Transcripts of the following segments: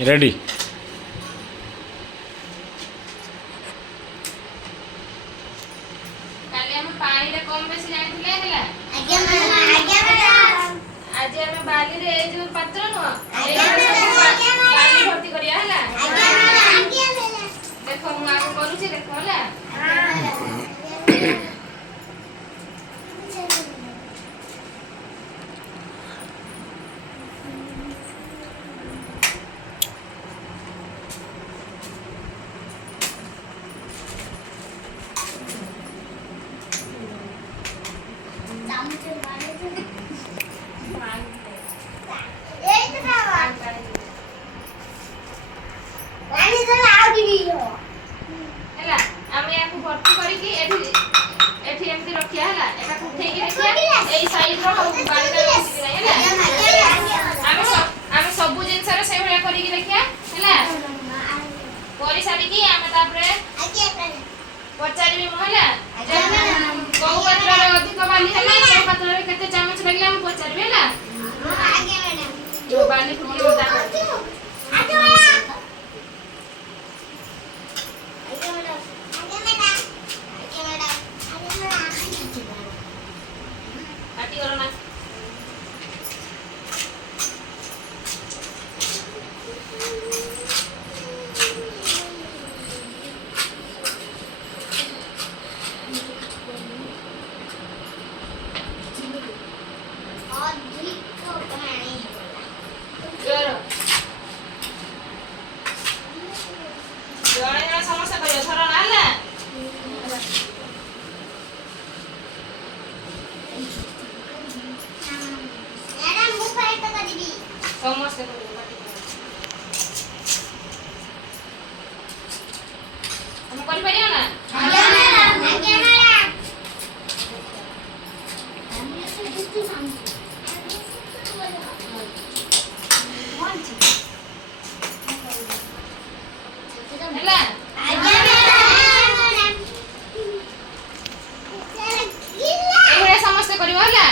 Ready. କାଲି ଆମେ ପାଣିରେ କମ ବେଶୀ ଜାଣିଥିଲେ ହେଲା। ଆଜ୍ଞା ମ୍ୟାଡାମ। ଆଜି ଆମେ ବାଲିରେ ଏଇ ଯୋଉ ପାତ୍ର ନୁହଁ ଆଜ୍ଞା ବାଲି ଭର୍ତ୍ତି କରିବା ହେଲା। ଆଜ୍ଞା ଦେଖ ମୁଁ ଆଗ କରୁଛି ଦେଖ ହେଲା। ହେଲା ଆମେ ୟାକୁ ଭର୍ତ୍ତି କରିକି ଏଠି ଏଠି ଏମିତି ରଖିବା ହେଲା। ଏଟାକୁ ଉଠେଇକି ଦେଖିବା ଏଇ ସାଇଡର ବାଲିଟା ବସିକି ନାହିଁ ହେଲା। ଆମେ ସବୁ ଜିନିଷରେ ସେଇଭଳିଆ କରିକି ଦେଖିବା ହେଲା। କରି ସାରିକି ଆମେ ତାପରେ ପଚାରିବି ମୁଁ ହେଲା। କୋଉ ପାତ୍ରରେ ଅଧିକ ବାଲି ହେଲା କୋଉ ପାତ୍ରରେ କେତେ ଚାମଚ ଲାଗିଲା ମୁଁ ପଚାରିବି ହେଲା। ବାଲି ଫୁଟିବ କାଟିଗଲ ନା। ଜଣେ ଜଣେ ସମସ୍ତେ କରିବ ଥର ନା ହେଲା। ସମସ୍ତେ କରିବ ତମେ କରିପାରିବ ନା। ହେଲା ଏଇଭଳିଆ ସମସ୍ତେ କରିବ ହେଲା।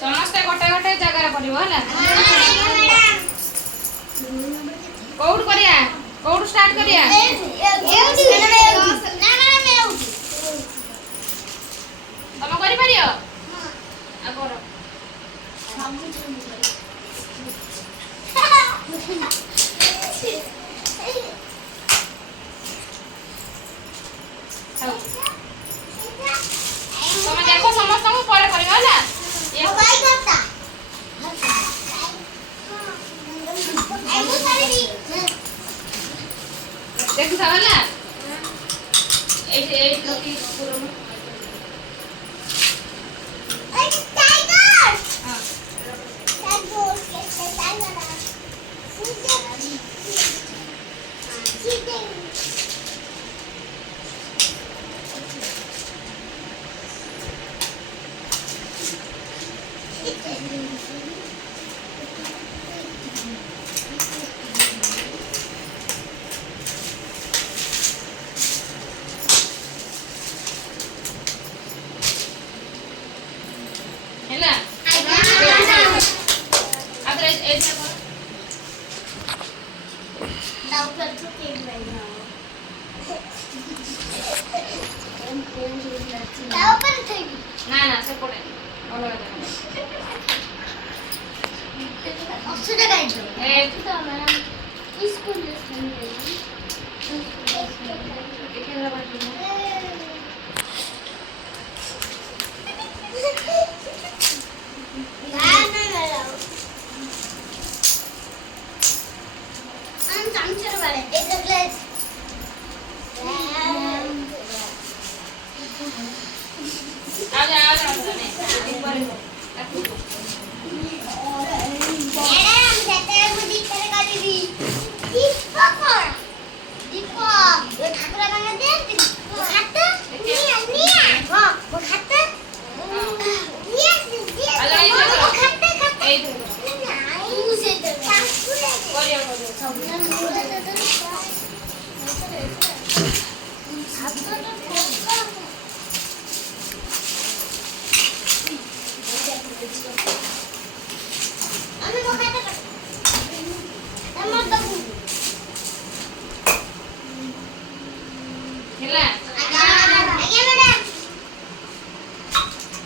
ସମସ୍ତେ ଗୋଟେ ଗୋଟେ ଜାଗାରେ କରିବ ହେଲା। କୋଉଠୁ କରିବା କୋଉଠୁ ଷ୍ଟାର୍ଟ କରିବା। ତମେ କରିପାରିବ ଆଉ କର। ତମେ ଦେଖ ସମସ୍ତଙ୍କୁ ପରେ କରିବ ହେଲା। ଦେଖିଥାଅ ହେଲା। ଏଇଠି ଏଇଠି ରଖି ହେଲା। ଆದ್ರೆ ଏଇଟା କର। ନା ନା ସେପଟେ ଅଲଗା ଜାଗା। ଏଠି ତ ମ୍ୟାଡ଼ାମ ସ୍କୁଲରେ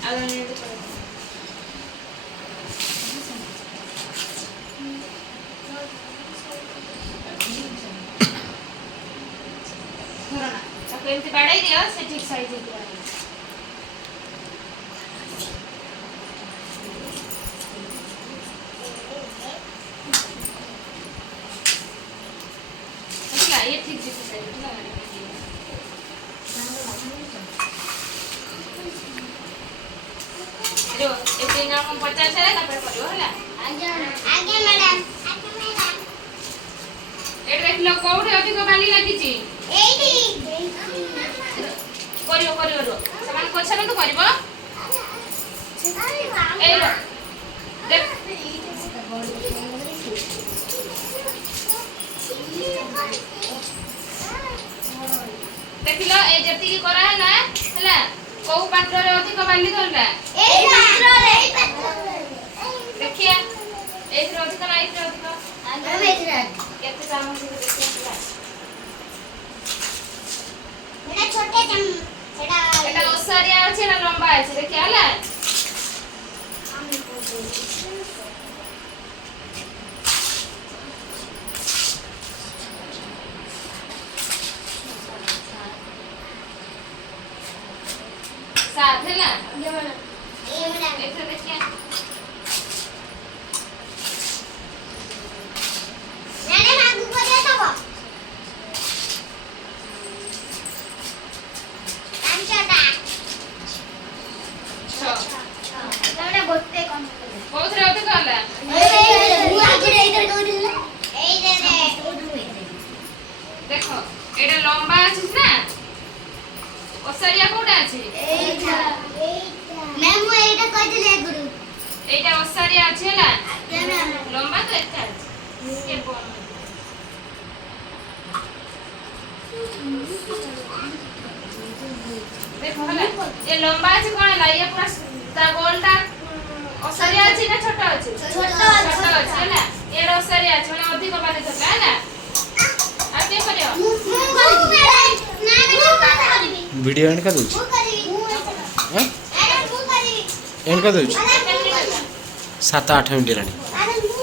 ଆଉ ମିନିଟ୍ ପରେ ଧର ନା ତାକୁ ଏମିତି ବାଡ଼େଇ ଦିଅ ସେ ଠିକ୍ ସାଇଜ୍ ହେଇକି ବାଡ଼େଇ ହେଲା ये ठीक ठीक साइज ହେଲା जो एक दिन हम 50 है तापर करियो होला आगे मैडम ए देख लो कोउठे अधिक बाली लागिची एइटी करियो करियो रो समान कोछन तो करबो ए रो देख देखिलो ए जति की करा है ना हला को पात्र रे अधिक बाली धरला एई पात्र देखिए एक रे अधिक ना एक रे अधिक मैडम एइटी केते चामच से देखिए मेरा छोटे चम सेटा এটা ওসারিয়া আছে না লম্বা আছে দেখি হলা साथ है ना ए मैडम देखो देखिए मैडम आगु को दे दबो कांचाटा छो मैडम गोटे कम बहुत रे अधिक होला मु आगे इधर कोडिला एई दे देखो এটা লম্বা আছে না ওসারিয়া কোটা আছে एइटा मैम मु एइटा कह दिले गुरु এইটা ওসারিয়া আছে না मैडम লম্বা তো একটা আছে কে বড় देखो हला ये लंबा আছে কোন লা ये पूरा ता গোলটা ওসারিয়া আছে না ছোট আছে ছোট আছে হলা এর ওসারিয়া আছে মানে অধিক বালি ধরলা হলা আর কে করিও मु मैडम ना मु करबी वीडियो एंड कर दूँ मु करबी हैं मैडम मु करबी एंड कर दूँ मैडम 7-8 मिनट हेलानी